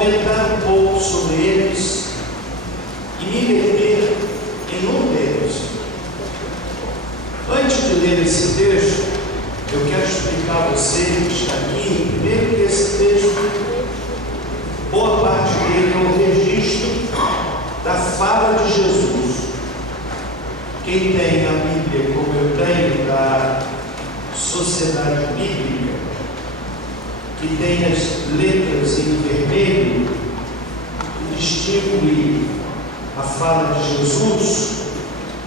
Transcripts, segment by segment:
comentar um pouco sobre eles e me meter em um deles. Antes de ler esse texto, eu quero explicar a você que está aqui, primeiro que esse texto, boa parte dele é um registro da fala de Jesus. Quem tem a Bíblia, como eu tenho, da Sociedade Bíblica, que tem as letras em vermelho, que distingue a fala de Jesus,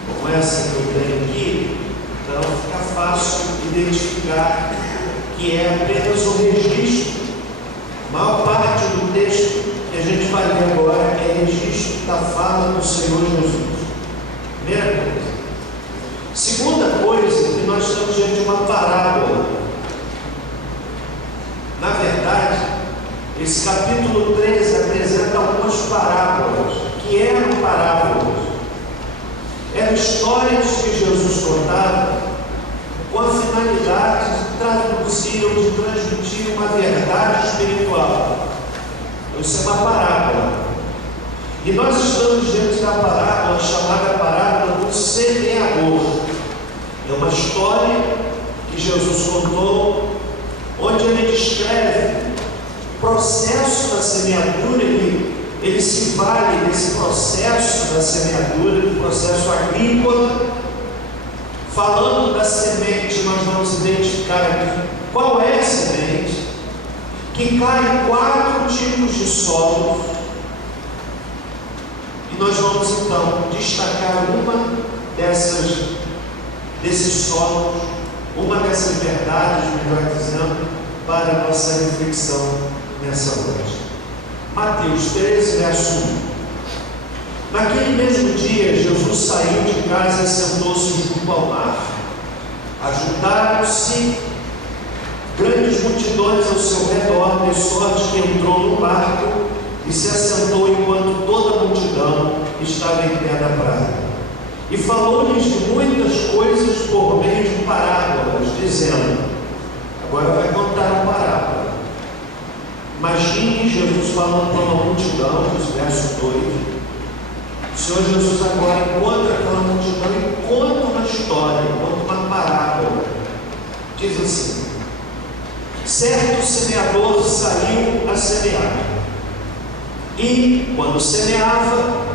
como essa que eu tenho aqui, então fica fácil identificar que é apenas um registro. A maior parte do texto que a gente vai ler agora é registro da fala do Senhor Jesus. Primeira coisa. Segunda coisa, que nós estamos diante de uma parábola. Na verdade, esse capítulo 13 apresenta algumas parábolas, que eram parábolas. Eram histórias que Jesus contava com a finalidade de traduzir ou de transmitir uma verdade espiritual. Então, isso é uma parábola. E nós estamos diante da parábola chamada parábola do semeador. É uma história que Jesus contou, onde ele descreve o processo da semeadura, ele se vale desse processo da semeadura, do processo agrícola, falando da semente. Nós vamos identificar aqui qual é a semente, que cai em 4 tipos de solos, e nós vamos então destacar uma desses solos, uma dessas verdades, melhor dizendo, para a nossa reflexão nessa noite. Mateus 13, verso 1. Naquele mesmo dia, Jesus saiu de casa e sentou-se junto ao mar. Ajuntaram-se grandes multidões ao seu redor, de sorte que entrou no barco e se assentou enquanto toda a multidão estava em pé da praia. E falou-lhes de muitas coisas por meio de parábolas, dizendo, agora vai contar uma parábola. Imagine Jesus falando para uma multidão, nos versos 2. O Senhor Jesus agora encontra aquela multidão e conta uma história, conta uma parábola. Diz assim: certo semeador saiu a semear, e quando semeava,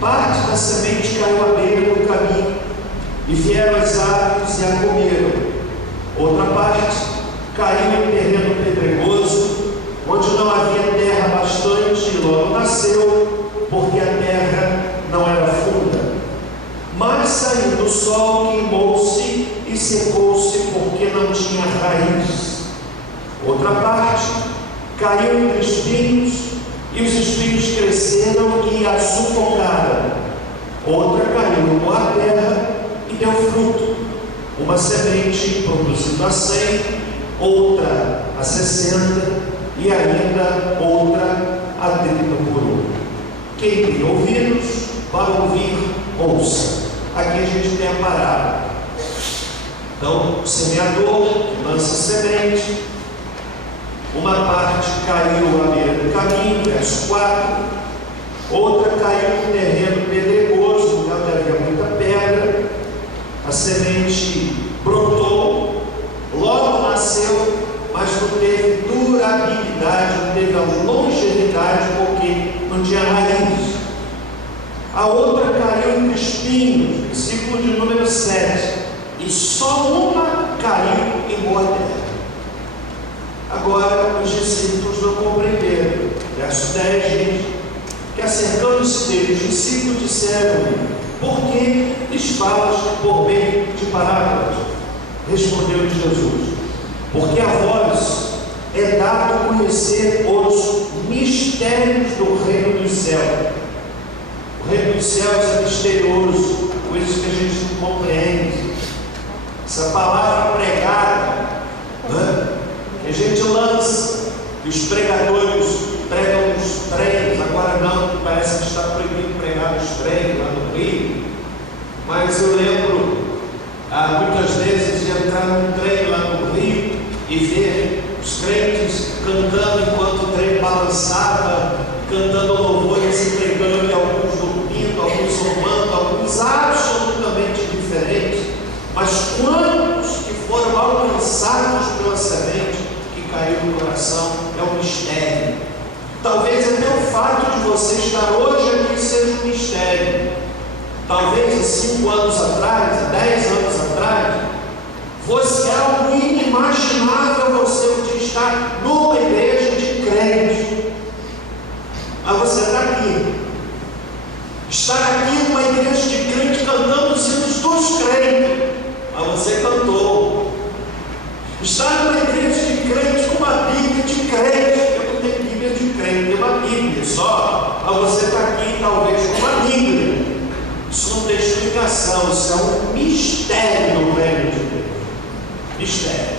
parte da semente caiu à beira do caminho, e vieram as aves e a comeram. Outra parte caiu em terreno pedregoso, onde não havia terra bastante, e logo nasceu, porque a terra não era funda. Mas saindo o sol, queimou-se e secou-se, porque não tinha raiz. Outra parte caiu entre espinhos, e os espinhos cresceram e a sufocaram. Outra caiu em boa terra e deu fruto, uma semente produzindo a 100, outra a 60 e ainda outra a 30 por 1. Quem tem ouvidos para ouvir, ouça. Aqui a gente tem a parábola. Então, o semeador que lança semente, uma parte caiu à beira do caminho, verso 4, outra caiu em terreno pedregoso, onde havia muita pedra, a semente brotou, logo nasceu, mas não teve durabilidade, não teve a longevidade, porque não tinha raiz. A outra caiu entre espinhos, versículo de número 7, e só uma caiu em boa terra. Agora os discípulos não compreenderam. Verso 10 diz que, acercando-se dele, os discípulos disseram-lhe: por que lhes falas por meio de parábolas? Respondeu-lhe Jesus: porque a vós é dado conhecer os mistérios do reino dos céus. O reino dos céus é misterioso, coisas que a gente não compreende. Essa palavra pregada, que a gente lança, e os pregadores pregam nos trens. Agora não, parece que está proibido pregar nos trens lá no Rio, mas eu lembro muitas vezes de entrar num trem lá no Rio e ver os crentes cantando enquanto o trem balançava Talvez até o fato de você estar hoje aqui seja um mistério. Talvez há 5 anos atrás, há 10 anos atrás, fosse algo inimaginável você um dia estar numa igreja de crentes. Mas você está aqui. Estar aqui numa igreja de crentes cantando os hinos dos crentes. Mas você cantou. Estar numa igreja de crentes com uma Bíblia de crentes. Eu não tenho Bíblia de crente, tenho uma Bíblia só. Mas você está aqui talvez com uma Bíblia. Isso não tem explicação, isso é um mistério no reino de Deus. Mistério.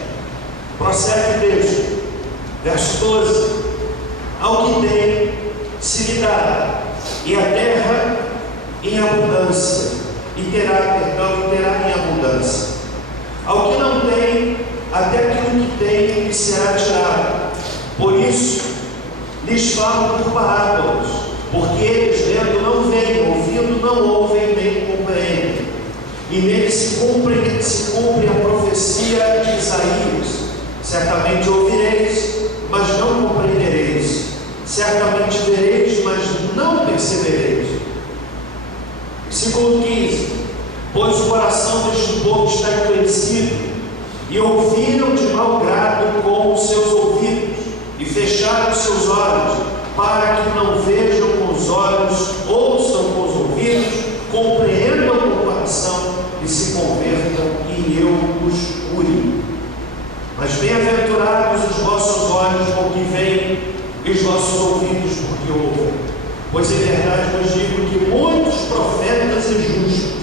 Prossegue Deus. Verso 12. Ao que tem se lhe dará, e a terra em abundância, e terá em abundância. Ao que não tem, até aquilo que tem lhe será tirado. Por isso, lhes falo por parábolas, porque eles vendo não veem, ouvindo não ouvem, nem compreendem. E nele se cumpre a profecia de Isaías. Certamente ouvireis, mas não compreendereis. Certamente vereis, mas não percebereis. Versículo 15. Pois o coração deste povo está endurecido, e ouviram de mau grado com os seus ouvidos, e fecharam os seus olhos, para que não vejam com os olhos, ouçam com os ouvidos, compreendam com o coração, e se convertam, e eu os cure. Mas bem-aventurados os vossos olhos com que veem, e os vossos ouvidos porque ouvem. Pois em verdade vos digo que muitos profetas e justos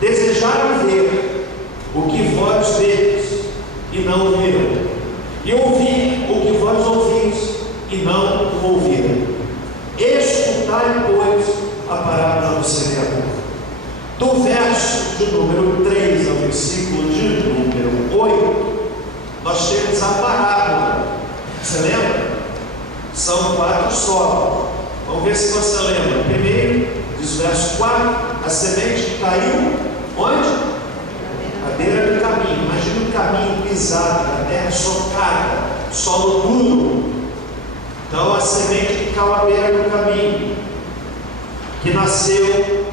desejaram ver o que vós vedes e não ouviram, e ouvir o que vós ouvis e não ouviram. Escutai, pois, a parábola do semeador. Do verso de número 3 ao versículo de número 8, nós temos a parábola. Você lembra? São 4 só. Vamos ver se você lembra. Primeiro, diz o verso 4, a semente que caiu, onde? À beira do caminho. Imagina um caminho pisado, a terra socada, solo duro. Então a semente que caiu à beira do caminho, que nasceu,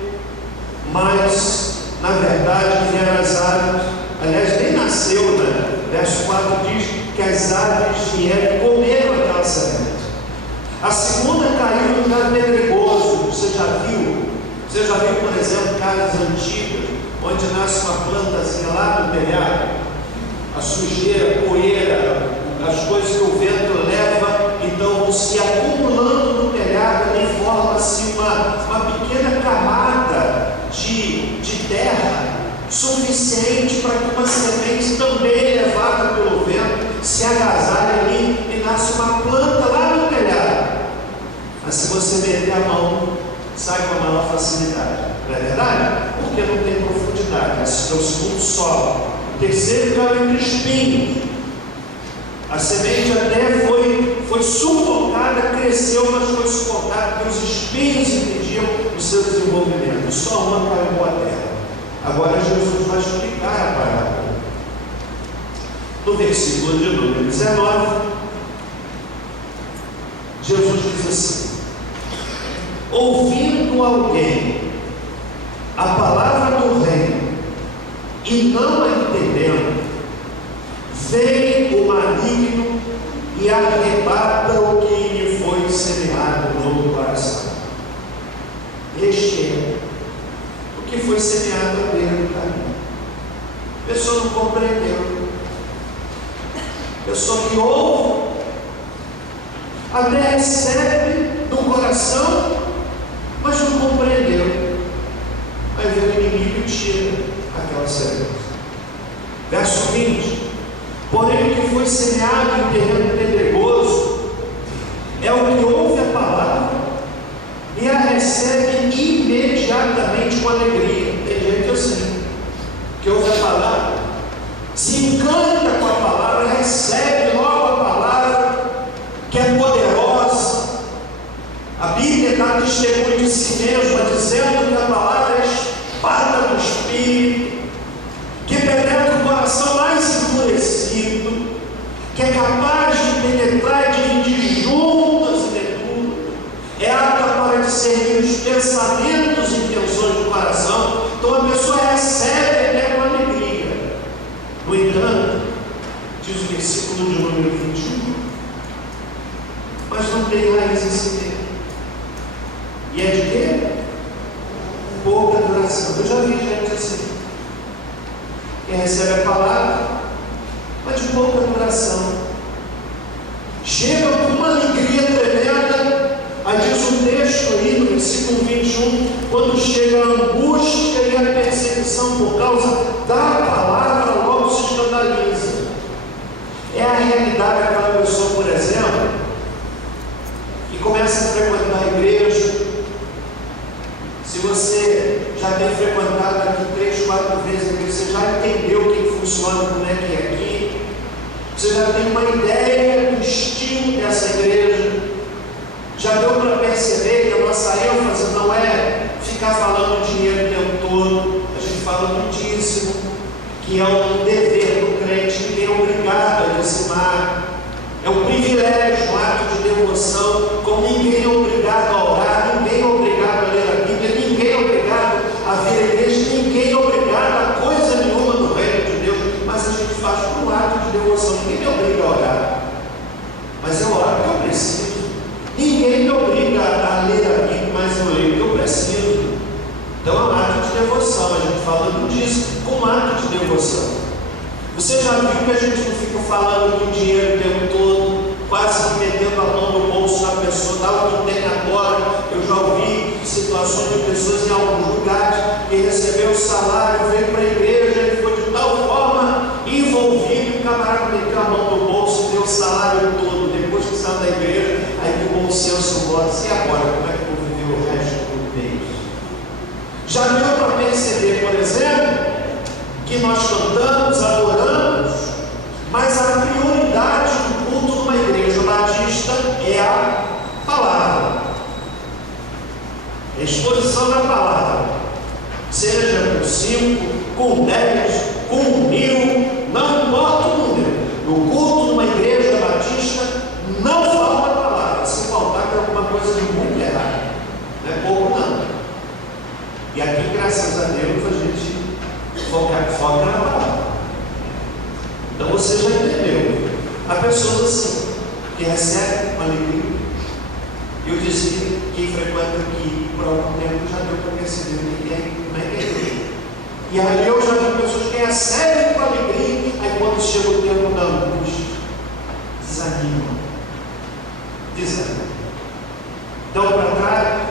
mas na verdade vieram as aves. Aliás, nem nasceu, né? Verso 4 diz que as aves vieram e comeram aquela semente. A segunda caiu no lugar pedregoso. Você já viu, por exemplo, casas antigas, onde nasce uma plantazinha lá no telhado, a sujeira, a poeira, as coisas que o vento leva, então vão se acumulando no telhado e forma-se uma pequena camada de terra suficiente para que uma semente também levada pelo vento se agasalhe ali e nasce uma planta lá no telhado. Mas se você meter a mão, sai com a maior facilidade. Não é verdade? Porque não tem profundidade. Esse é o segundo solo. O terceiro caiu entre espinhos. A semente até foi sufocada, cresceu, mas foi sufocada porque os espinhos impediam o seu desenvolvimento. Só uma caiu em boa terra. Agora Jesus vai explicar a parábola. No versículo de número 19, Jesus diz assim: ouvindo alguém a palavra do reino e não a entendendo, vem o maligno e arrebata o que lhe foi semeado no coração. Este é o que foi semeado à beira do caminho. A pessoa não compreendeu. A pessoa que ouve, até recebe no coração, mas não compreendeu. Aí vem o inimigo e tira aquela semente. Verso 20: porém o que foi semeado em terreno pedregoso é o que ouve a palavra e a recebe imediatamente com alegria. Tem gente assim, que ouve a palavra, se encanta com a palavra, recebe logo a palavra, que é poderosa. A Bíblia dá testemunho de si mesma, dizendo que a palavra é a espada do Espírito, que penetra o coração mais endurecido, que é capaz de penetrar e dividir juntas e versículo de número 21, mas não tem raiz em si mesmo. E é de quê? Pouca duração. Eu já vi gente assim, que recebe a palavra, mas de pouca duração. Chega com uma alegria tremenda. Aí diz o texto aí no versículo 21, quando chega a angústia e a perseguição por causa da palavra, logo se escandaliza. É a realidade daquela pessoa, por exemplo, que começa a frequentar a igreja. Se você já tem frequentado aqui 3, 4 vezes a igreja, você já entendeu o que funciona, como é que é aqui, você já tem uma ideia do estilo dessa igreja, já deu para perceber que a nossa ênfase não é ficar falando dinheiro o tempo todo, a gente fala do dízimo, que é um dever do crente, ninguém é obrigado a dizimar, é um privilégio, um ato de devoção, como ninguém é obrigado a orar, ninguém é obrigado a ler a Bíblia, ninguém é obrigado a vir à igreja, ninguém é obrigado a coisa nenhuma no reino de Deus, mas a gente faz por um ato de devoção, ninguém me obriga a orar, mas eu oro porque eu preciso. Ninguém me obriga a ler a Bíblia, mas eu leio porque eu preciso. Então é um ato de devoção, a gente falando disso como ato de devoção. Você já viu que a gente não fica falando do dinheiro o tempo todo, quase metendo a mão no bolso da pessoa, dá o que tem agora. Eu já ouvi situações de pessoas em alguns lugares que recebeu o salário, veio para a igreja e foi de tal forma envolvido, o camarada meteu a mão no bolso e deu o salário todo. Depois que saiu da igreja, aí que o bom senso bota, e agora, como é que eu vou viver o resto do mês? Já deu para perceber, por exemplo, que nós cantamos, adoramos, mas a prioridade do culto numa igreja batista é a palavra, a exposição da palavra, seja com 5, com 10, com 1000, não importa o número. No culto numa igreja batista não falta a palavra, se faltar tem alguma coisa de muito errada, não é pouco não. E aqui, graças a Deus, a gente foca na palavra. Então você já entendeu. Há pessoas assim, que recebem uma alegria. Eu disse que frequenta aqui por algum tempo já deu para perceber como é que é. E aí eu já vi pessoas que recebem com alegria, aí quando chega o tempo da angústia, desanimam. Dão para trás.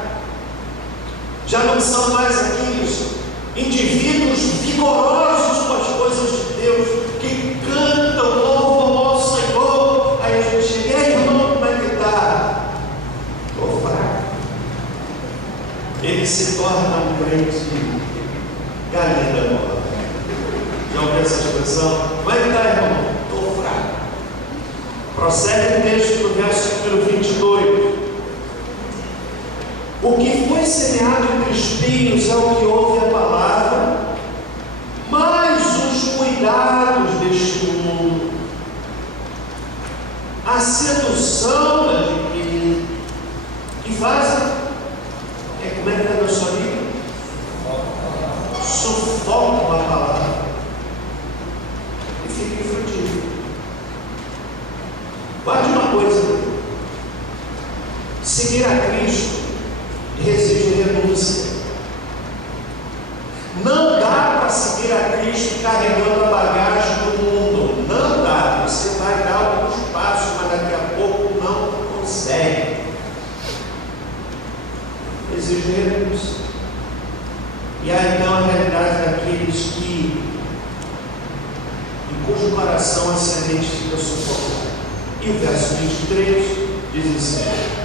Já não são mais aqueles indivíduos vigorosos com as coisas de Deus, que cantam, louvam ao Senhor. Aí a gente chega, e aí, irmão, como é que está? Estou fraco. Ele se torna um crente galinha da bola. Já ouviu essa expressão? Como é que está, irmão? Estou fraco. Prossegue o texto do verso número 22. O que foi semeado entre espinhos é o que ouve a palavra, mas os cuidados deste mundo, a sedução da divina, que fazem, como é que é, meu amigo? Sufocam a palavra e ficam infrutíferos. Guarde uma coisa: seguir a Cristo exige renúncia. Não dá para seguir a Cristo carregando a bagagem do mundo. Não dá. Você vai dar alguns passos, mas daqui a pouco não consegue. Exige renúncia. E aí então a realidade daqueles em cujo coração a semente fica sufocada. E o verso 23 diz assim: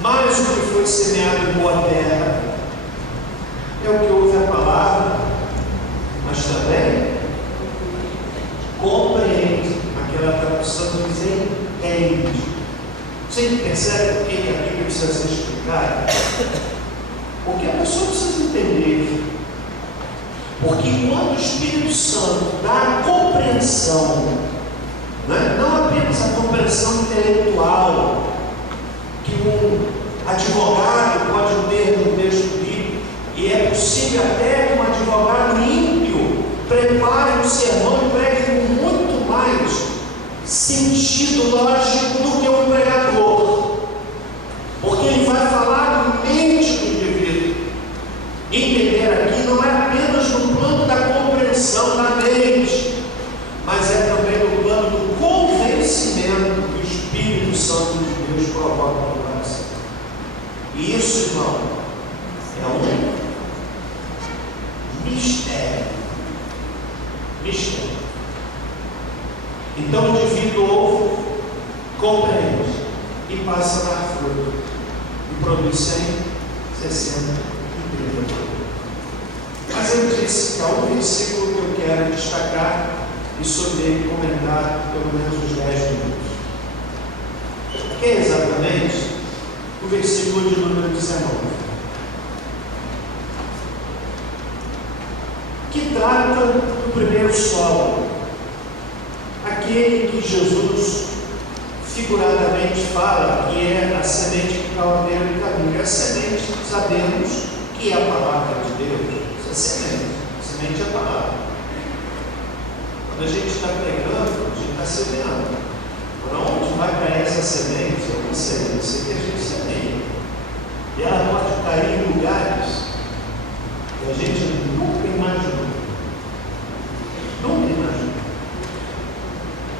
mas o que foi semeado em boa terra é o que ouve a palavra, mas também compreende. Aquela tradução diz entende. Você percebe por que a Bíblia precisa ser explicada? Porque a pessoa precisa entender. Porque quando o Espírito Santo dá a compreensão, não apenas a compreensão intelectual, que um advogado pode ter no texto bíblico, e é possível até que um advogado ímpio prepare um sermão e pregue com muito mais sentido lógico do que o pregador, porque ele vai falar do mente do indivíduo. Entender aqui não é apenas no plano da compreensão da mente, mas é também no plano do convencimento que o Espírito Santo de Deus provoca no coração. E isso, irmão, é um mistério. Mistério. Então o indivíduo ouve, compreende e passa a dar fruto. E produz 100, 60 e 30. Mas eu disse que há um versículo que eu quero destacar e sobre ele comentar pelo menos uns 10 minutos. Que é exatamente o versículo de número 19. Que trata do primeiro solo. Aquele que Jesus figuradamente fala que é a semente que caudeiro e caminho. A semente, sabemos que é a palavra de Deus. Isso é semente. Semente é a palavra. Quando a gente está pregando, a gente está semeando. Para onde vai cair essa semente? Eu não sei. Eu sei que a gente semeia. E ela pode cair em lugares que a gente nunca imaginou. Nunca imaginou.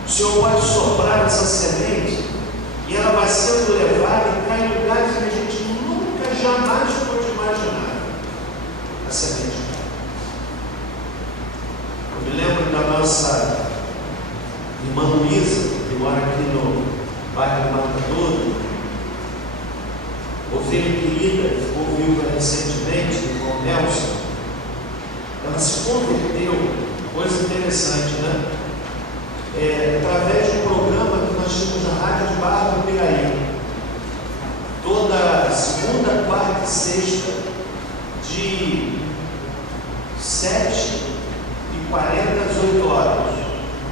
O Senhor pode soprar essa semente e ela vai sendo levada e cai em lugares que a gente nunca, jamais pode imaginar. A semente cai. Eu me lembro da nossa irmã Luísa, que mora aqui no bairro Matadouro, ovelha querida, que ficou viúva recentemente, do irmão Nelson. Ela se converteu, coisa interessante, né? Através de um programa que nós tínhamos na Rádio de Barra do Piraí, toda segunda, quarta e sexta, de 7h40 às 8 horas,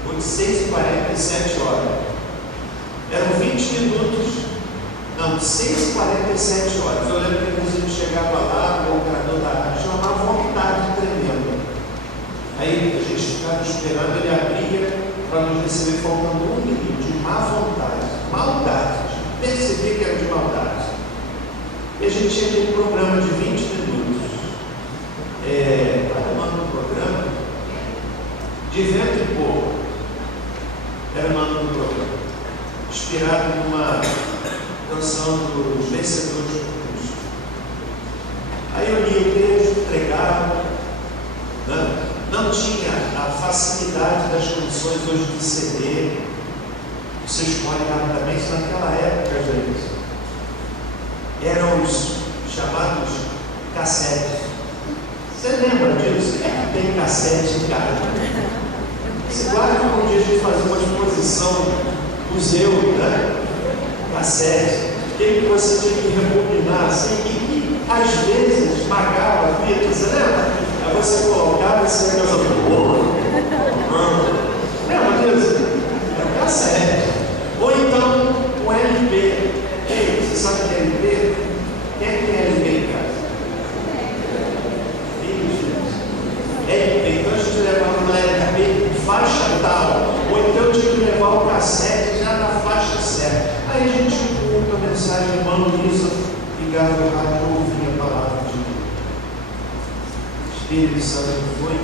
ou de 6h40 às 7 horas. Eram 20 minutos, não, de 6h47 horas. Eu lembro que a gente chegava lá, o operador da rádio chamava vontade tremenda. Aí a gente ficava esperando, ele abria para nos receber faltando 1 minuto de má vontade, maldade, perceber que era de maldade. E a gente tinha aquele programa de 20 minutos. Para o nome do programa, de vento e pouco, era o nome do programa, inspirado numa canção dos Vencedores do Cristo. Aí eu li o texto, pregava, né? Não tinha a facilidade das canções hoje de CD. Você escolhe rapidamente. Naquela época, gente, eram os chamados cassetes. Você lembra disso? Tem cassete em casa. Você guarda que um dia a gente fazia uma exposição museu, né? Cassete. Aquele que você tinha que rebobinar assim, e às vezes esmagava a fita, você lembra? Aí você colocava e você ia casando. Lembra disso? É cassete. Ou então o LP. Ei, você sabe o que é LP? Quem é que é LP em casa? LP. Então a gente levava no LP faixa tal. Ou então eu tinha que levar o cassete já na faixa certa. Aí a gente ouviu a mensagem de irmã Luísa, ligava o rádio e ouvia a palavra de Deus. Espírito Santo foi,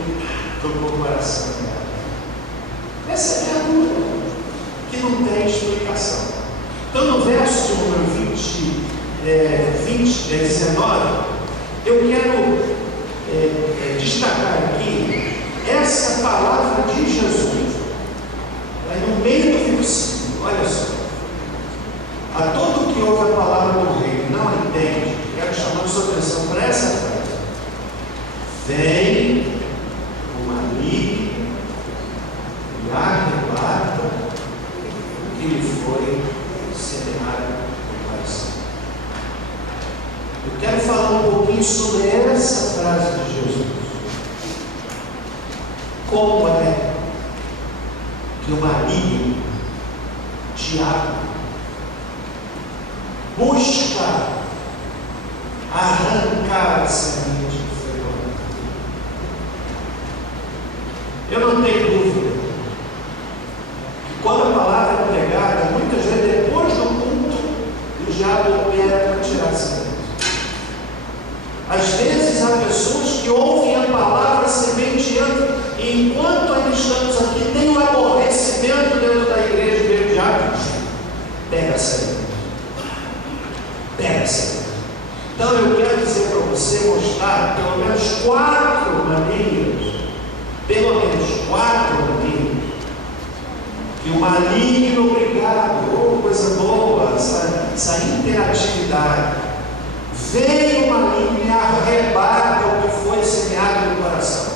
tocou o coração dela. Essa é a luta, que não tem explicação. Então, no verso número 19, eu quero destacar aqui essa palavra de Jesus. No meio do versículo, olha só. A todo que ouve a palavra do rei não entende, quero chamar a sua atenção para essa frase. Vem o maligno e arrebata o que lhe foi semeado no coração. Eu quero falar um pouquinho sobre essa frase de Jesus. Como é que o maligno, o diabo, busca arrancar a semente que foi plantada? Eu não tenho dúvida que quando a palavra diabo opera para tirar a semente. Às vezes há pessoas que ouvem a palavra, a semente entra, e enquanto ainda estamos aqui, tem um aborrecimento dentro da igreja, e o diabo pega a semente. Pega a semente. Então eu quero dizer para você, mostrar pelo menos quatro maneiras que o maligno, obrigado, coisa boa, essa interatividade, veio o maligno e arrebata o que foi semeado no coração.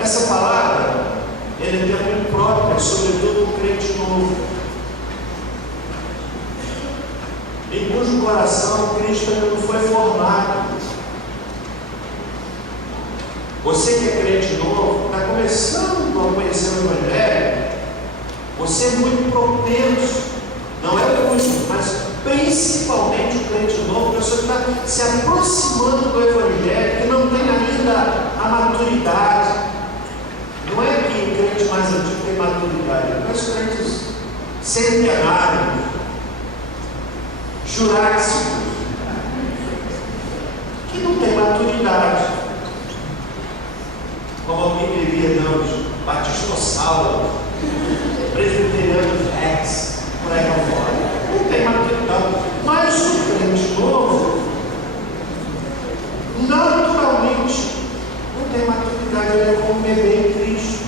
Essa palavra, ele é muito própria, sobretudo o crente novo, em cujo coração Cristo ainda não foi formado. Você que é crente novo, está começando a conhecer o Evangelho, você é muito propenso, não é o único, mas principalmente o crente novo, a pessoa que está se aproximando do Evangelho, que não tem ainda a maturidade. Não é que o crente mais antigo tem maturidade, mas os crentes centenários, jurássicos, que não tem maturidade, como alguém diria, batistossauro, presbiteriano Rex, por aí fora, não tem maturidade. Mas o crente novo, naturalmente, não tem maturidade. Ele é como um bebê em Cristo,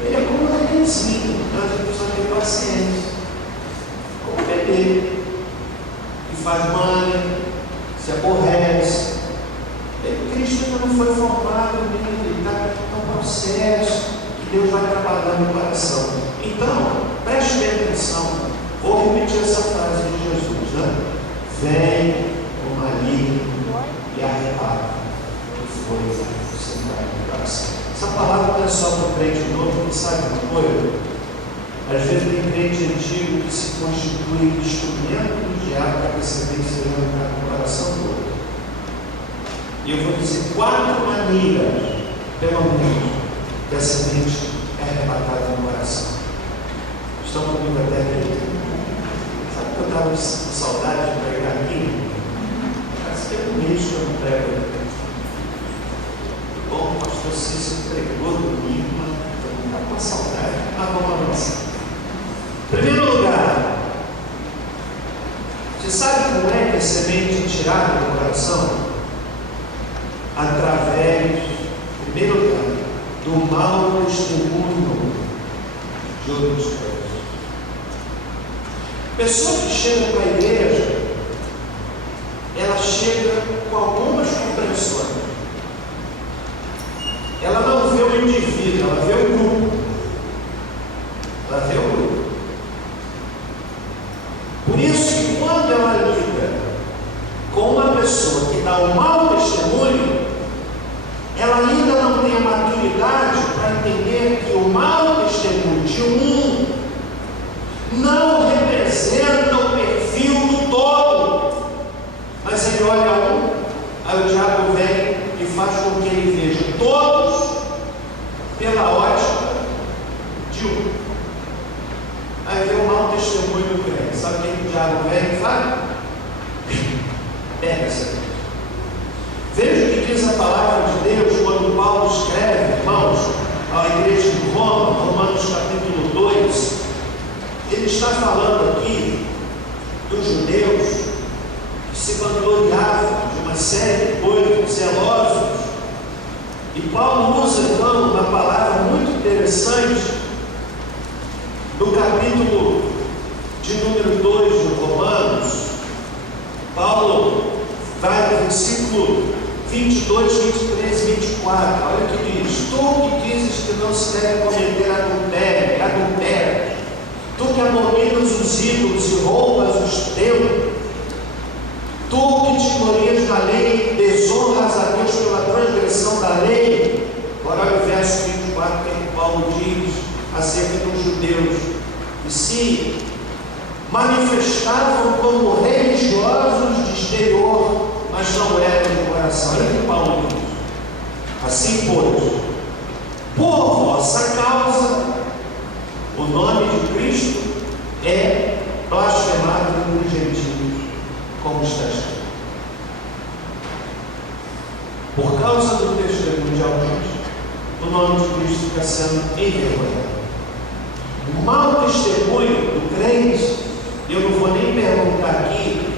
ele é como um bebezinho, então a gente precisa ter paciência, como um bebê, que faz manha, se aborrece. Cristo ainda não foi formado nele, ele está no processo que Deus vai trabalhando no coração. Então, preste bem atenção, vou repetir essa frase de Jesus, né? Vem o maligno e arrebata o que foi sembrado no coração. Essa palavra não é só para o crente novo, que sabe uma coisa? Às vezes tem crente antigo que se constitui instrumento do diabo para que a semente seja arrancada no coração do outro. E eu vou dizer quatro maneiras, pelo menos, que a semente é arrebatada no coração. Estão comigo até aqui? Sabe que eu estava com saudade de pregar aqui? Parece que é um mês que eu não prego aqui. Bom, o pastor Cícero pregou domingo, mas eu não estava com saudade. Mas vamos avançar. Em primeiro lugar, você sabe como é que a semente é tirada do coração? Através, em primeiro lugar, do mau testemunho de outros crentes. Pessoa que chega para a igreja, ela chega com algumas compreensões. Ela não vê o indivíduo, ela vê o grupo. Ela vê o grupo. Por isso que quando ela lida com uma pessoa que dá um mau testemunho, ela ainda não tem a maturidade para entender que o mau testemunho de um não representa o perfil do todo. Mas ele olha um, aí o diabo vem e faz com que ele veja todos pela ótica de um. Aí vem o mau testemunho do crente. Sabe o que o diabo vem e faz? Pega essa coisa. Veja o que diz a palavra de Deus quando Paulo escreve, irmãos, à igreja de Roma, Romanos capítulo 2. Ele está falando aqui dos judeus que se vangloriavam de uma série de coisas, zelosos. E Paulo usa então uma palavra muito interessante no capítulo de número 2 de Romanos. Paulo vai no versículo 22, 23, 24, olha o que diz: tu que dizes que não se deve cometer adultério, tu que abominas os ídolos e roubas os teus, tu que te glorias na lei, desonras a Deus pela transgressão da lei. Agora olha o verso 24, que Paulo diz acerca dos judeus, que se manifestavam como religiosos de exterior, mas não eram de coração. Olha o que Paulo diz: assim, pois, por vossa causa, o nome de Cristo é blasfemado. árvore dos gentios, como está escrito. Por causa do testemunho de alguns, o nome de Cristo fica sendo envergonhado. O mau testemunho do crente, eu não vou nem perguntar aqui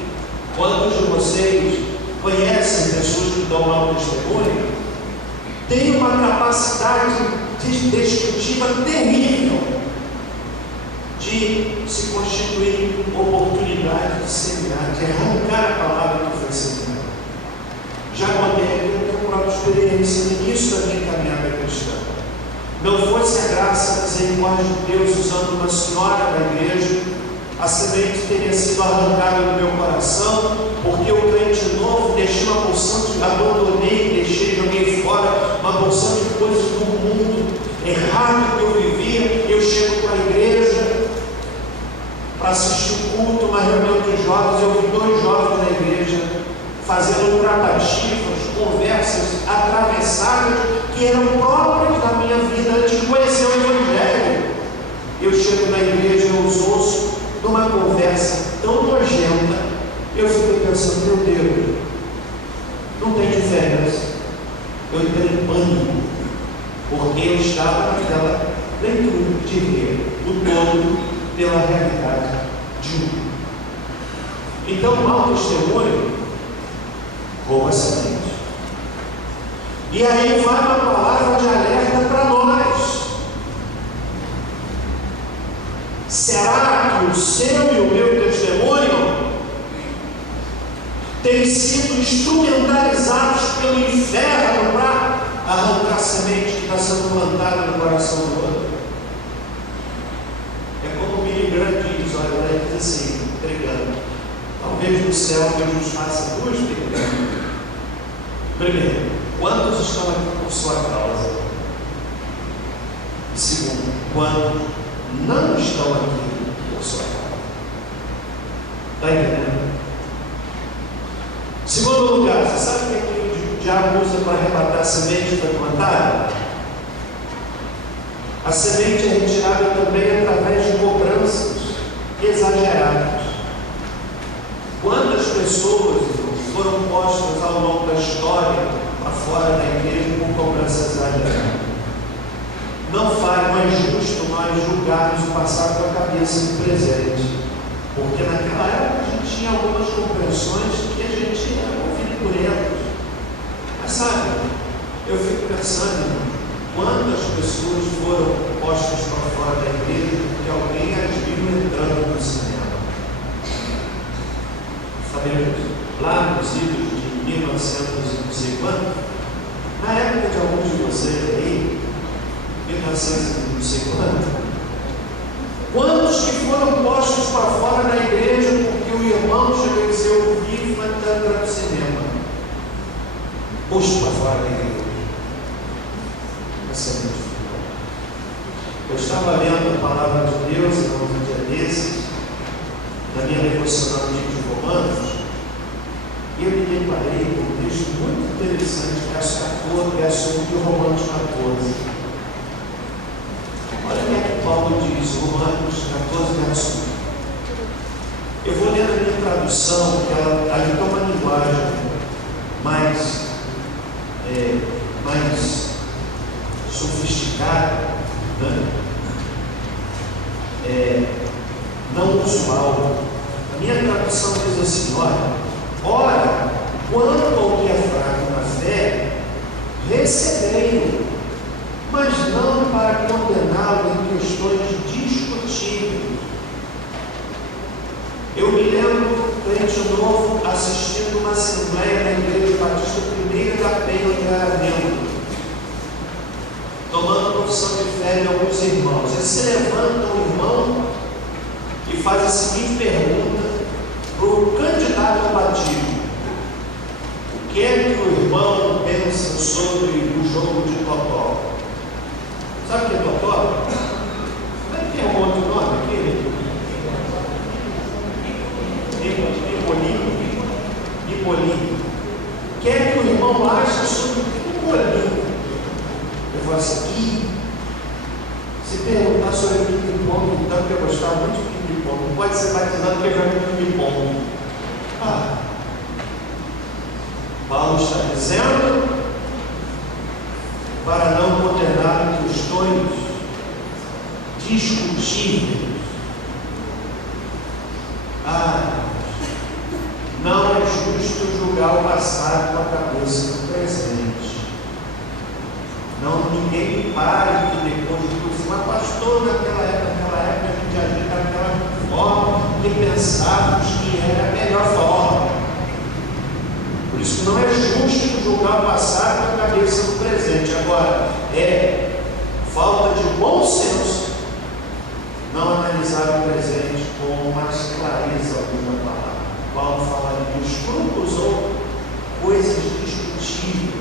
quantos de vocês conhecem pessoas que dão mau testemunho, tem uma capacidade destrutiva terrível de se constituir oportunidade de semear, de arrancar a palavra que foi semeada. Já contei aqui a minha própria experiência no início da minha caminhada cristã. Não fosse a graça, a misericórdia de Deus usando uma senhora da igreja, a semente teria sido arrancada do meu coração, porque eu, crente novo, deixei uma porção de, abandonei, deixei, joguei fora uma porção de coisas do mundo errado que eu vivia. Eu chego para a igreja para assistir o culto, uma reunião de jovens, eu vi 2 jovens na igreja fazendo tratativas, conversas atravessadas que eram próprias da minha vida antes de conhecer o Evangelho. Eu chego na igreja, eu os ouço numa conversa tão nojenta, eu fico pensando, meu Deus, não tem diferença. Eu entrei em pânico, porque eu estava naquela leitura de ver o todo pela realidade de um. Então, o mau testemunho rouba a semente. E aí vai uma palavra de alerta para nós. Será que o seu e o meu testemunho têm sido instrumentalizados pelo inferno para arrancar a semente que está sendo plantada no coração do outro? É como o Billy Graham diz, olha, ele diz assim, pregando: talvez no céu Deus nos faça 2 perguntas. Primeiro, quantos estão aqui por sua causa? E segundo, quantos não estão aqui por sua causa? Está entendendo? Segundo lugar, você sabe o que o diabo usa para arrebatar a semente que foi plantada? A semente é retirada também através de cobranças exageradas. Quantas pessoas foram postas ao longo da história para fora da igreja por cobranças exageradas? Não é justo nós julgarmos o passado com a cabeça do presente, porque naquela época a gente tinha algumas compreensões que a gente era movido por elas. Mas sabe, eu fico pensando, quantas pessoas foram postas para fora da igreja porque alguém as viu entrando no cinema? Sabemos, lá nos idos de 1900 e não sei quanto, na época de alguns de vocês aí, 1900 e não sei quanto, quantos que foram postos para fora da igreja porque o irmão chegou a dizer: eu vi, mas está entrando no cinema? Posto para fora da igreja. Essa é muito difícil. Eu estava lendo a palavra de Deus em um dia desses, na minha devocional de Romanos, e eu me deparei com um texto muito interessante, verso 1 de Romanos 14. Olha o que é que Paulo diz, Romanos 14, verso 1. Eu vou ler a minha tradução, porque ela tem uma linguagem mais sofisticada, né? Não usual. A minha tradução diz assim: ora, quanto ao que é fraco na fé, recebei-o, mas não para condená-lo em questões discutíveis. Eu me lembro, crente novo, assistindo uma assembleia da Igreja Batista Primeira da Penha, que era membro, tomando profissão de fé de alguns irmãos. Eles se levantam, o irmão, e faz a seguinte pergunta para o candidato ao batismo: o que é que o irmão pensa sobre o jogo de totó? Sabe o que é totó? Como é que tem um outro nome aqui? Nipolinho. O que é que o irmão acha sobre o bolinho? Eu falo assim: se perguntar sobre ping-pong, então, que eu gostava muito de ping-pong, não pode ser batizado porque eu já vi está dizendo, para não condenar questões discutíveis. Não é justo julgar o passado com a cabeça do presente. Não, ninguém me pare que depois de mas pastor, naquela época a gente agia daquela forma e pensávamos que era a melhor forma. Por isso que não é justo julgar o passado com a cabeça do presente. Agora, é falta de bom senso não analisar o presente com mais clareza alguma palavra. Paulo fala de escrúpulos ou coisas discutíveis.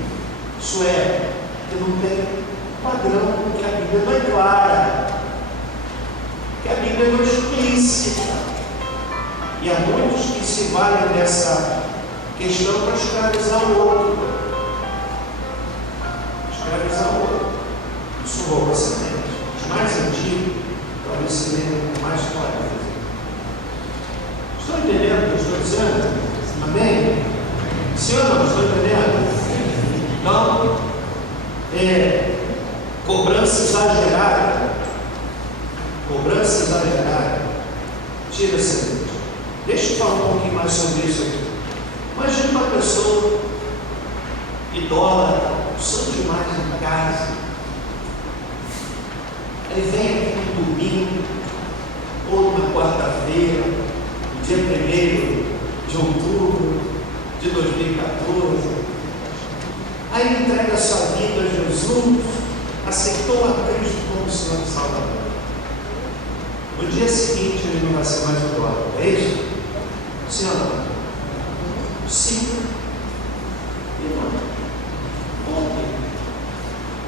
Isso é, que não tem padrão, que a Bíblia não é clara, que a Bíblia não é explícita. E há muitos que se valem dessa questão para escravizar o outro. Escravizar o outro. Isso rouba a semente. Os mais antigos, talvez se lembrem com mais clareza. Estão entendendo o que eu estou dizendo? Amém? Sim ou não? Estão entendendo? Então, cobrança exagerada. Cobrança exagerada. Tira a semente. Deixa eu falar um pouquinho mais sobre isso aqui. Imagina uma pessoa idólatra, santo demais em casa. Aí vem aqui no domingo, ou na quarta-feira, no dia 1º de outubro de 2014. Aí entrega a sua vida a Jesus, aceitou a Cristo como Senhor e Salvador. No dia seguinte ele não vai ser mais idólatra, é isso? Sim ou não? Sim e não. Por quê?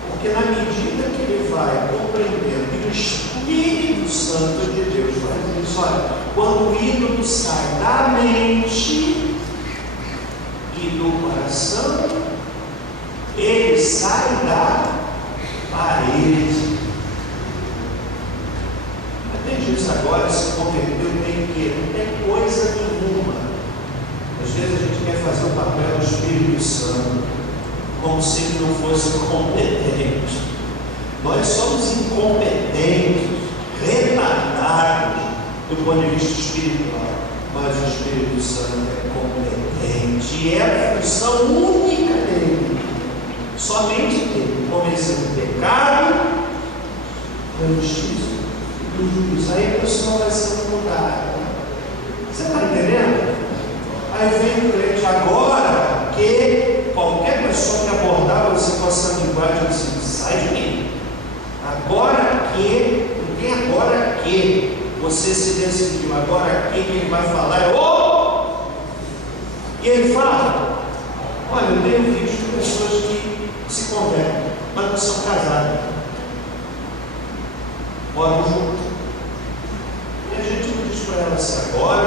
Porque na medida que ele vai compreendendo que o Espírito Santo de Deus faz isso, olha, quando o ídolo sai da mente e do coração, ele sai da parede. Tem gente agora se converteu, tem que não tem coisa nenhuma. Às vezes a gente quer fazer o papel do Espírito Santo como se ele não fosse competente. Nós somos incompetentes, retardados do ponto de vista espiritual, mas o Espírito Santo é competente e é a função única dele, somente dele, convencer do pecado, da justiça e do juízo. Aí a pessoa vai sendo mudada. Você está entendendo? Aí vem o crente agora que qualquer pessoa que abordar você com a sanguinidade diz, sai de mim. Agora que, não tem agora que você se decidiu, agora que ele vai falar é oh! E ele fala, olha, eu tenho visto pessoas que se convertem, mas não são casadas, moram juntos. E a gente não diz para ela assim, agora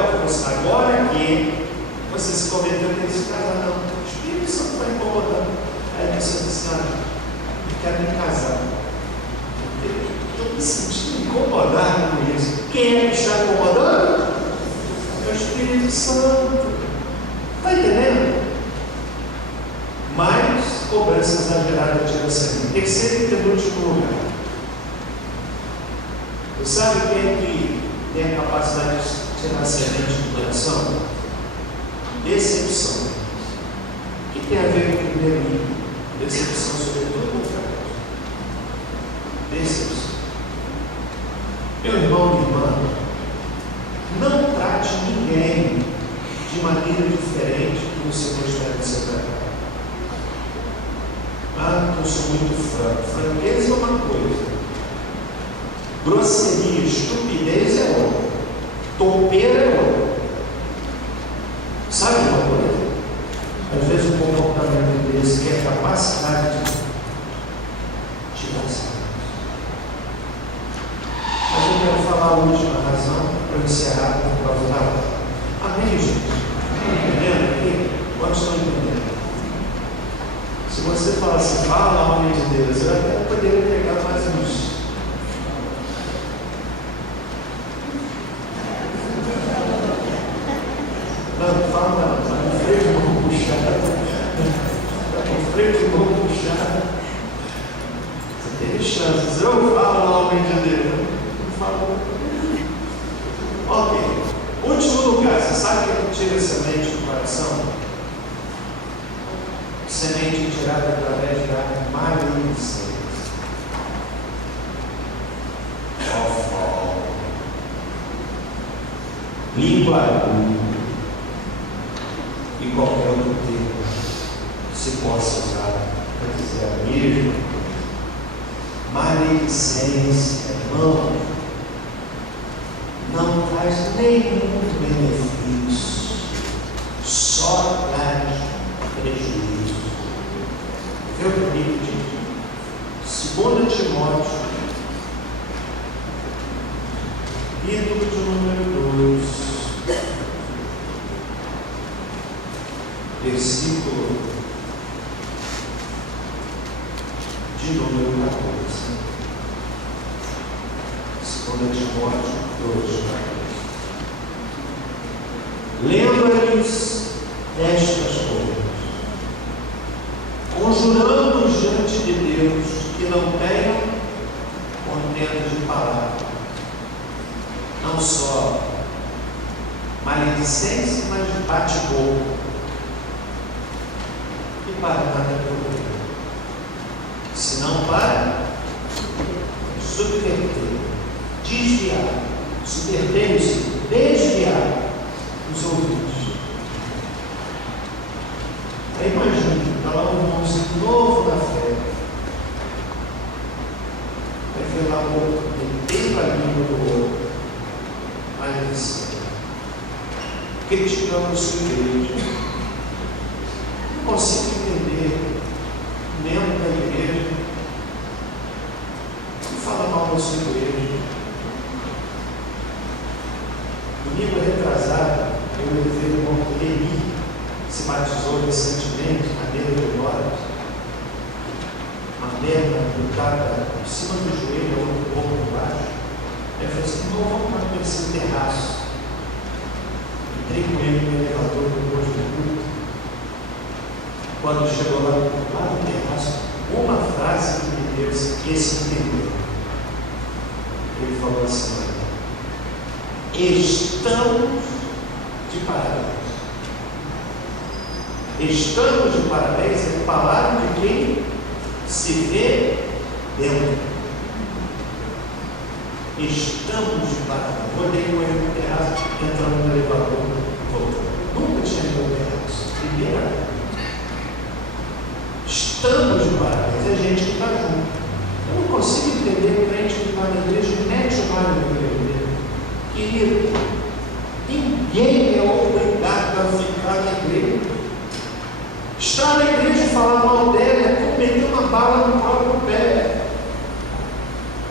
que você se converteu, tem que se casar, não. O Espírito Santo vai incomodando. Aí você diz, não quero me casar. Estou me sentindo incomodado com isso. Quem é que está incomodando? É o Espírito Santo. Está entendendo? Mas cobrança exagerada tira a semente. Terceiro e penúltimo lugar. Você sabe quem é que tem a capacidade de tirar a semente do coração? Decepção. O que tem a ver com o primeiro livro? Decepção, sobretudo, com outra coisa. Decepção. Meu irmão, minha irmã, não trate ninguém de maneira diferente do que você gostaria de ser tratado. Eu sou muito franco. Franqueza é uma coisa. Grosseria, estupidez é outra. Topeira é outra. Sabe uma coisa? Às vezes um comportamento desse que é capacidade de tirar essa. Mas eu quero falar a última razão para eu encerrar por causa da hora. Amém, gente? Estão entendendo aqui? Quantos estão entendendo? Se você falar assim, fala a homem de Deus, eu até poderia pegar mais uns. Não, fala não, freio de mão puxada. chances. Eu falo o homem de Deus. Não falo. Ok. Último lugar. Você sabe que tira semente do coração? Semente tirada através da maledicência. Língua e qualquer outro termo que se possa usar para dizer a mesma maledicência, irmão, não traz nenhum benefício, só traz prejuízo. Vê o que o livro diz? 2 Timóteo, capítulo de número 2. Versículo de número 14. 2 Timóteo 2. Lembra-lhes estas coisas, conjurando-os diante de Deus que não tenham contenda de palavra, não só maledicência, mas de bate-boca, e para nada proveito, senão para subverter, desviar, subverter-se, desviar os ouvidos. Aí imagina, está lá um irmãozinho novo na fé, vai ver lá o outro, meter a língua do outro, maledicência. Por que tiramos a sua igreja? Não consigo entender membro da igreja que fala mal da sua igreja. Domingo retrasado, eu levei o irmão Eli, se batizou recentemente na beira do norte, uma perna botada em cima do joelho, outro pouco embaixo. Eu falei assim: não, vamos para esse terraço. Entrei com ele no elevador depois do culto. Quando chegou lá no terraço, uma frase que me deu esse entendeu. Ele falou assim: estamos de parabéns. Estamos de parabéns é a palavra de quem se vê dentro. Estamos de parabéns. Rodei com ele no terraço, entrando no elevador, voltando. Nunca tinha ido no terraço. Primeira vez. Estamos de parabéns. É gente que está junto. Eu não consigo entender o crente que está na igreja e mete o raio no igreja. Querido, ninguém é obrigado a ficar na igreja. Estar na igreja e falar mal dela é como meter uma bala no próprio pé.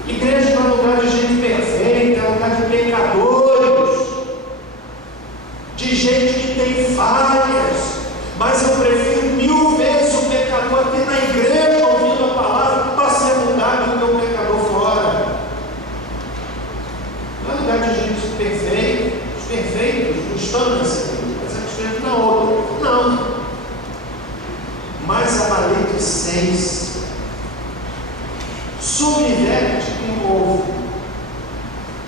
Igreja não é lugar de gente perfeita, é lugar de pecadores, de gente que tem falhas, mas eu prefiro 1000 vezes o pecador aqui na igreja ouvindo a palavra para ser mudado do que o pecador fora. Não é lugar de gente perfeita, os perfeitos não estão nessa igreja, mas eles estão na outra. Não. Mas a maledicência subverte quem ouve.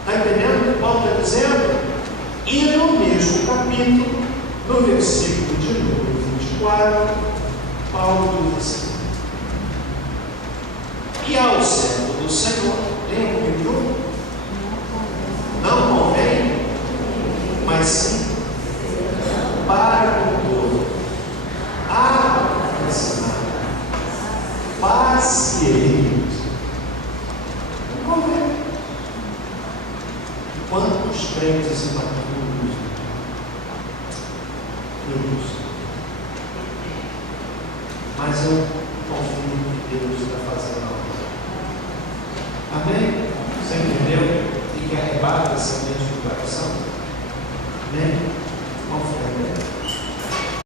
Está entendendo o que Paulo está dizendo? E no mesmo capítulo, no versículo de número 24, Paulo diz assim: e ao servo do Senhor, leia comigo, não convém, mas sim para o povo, a ensinar, paciente. Não convém. Quantos crentes imaturos, Deus, mas eu confio no que Deus está fazendo agora. Amém? Você entendeu? E que arrebata essa mente do coração? Amém? Confia.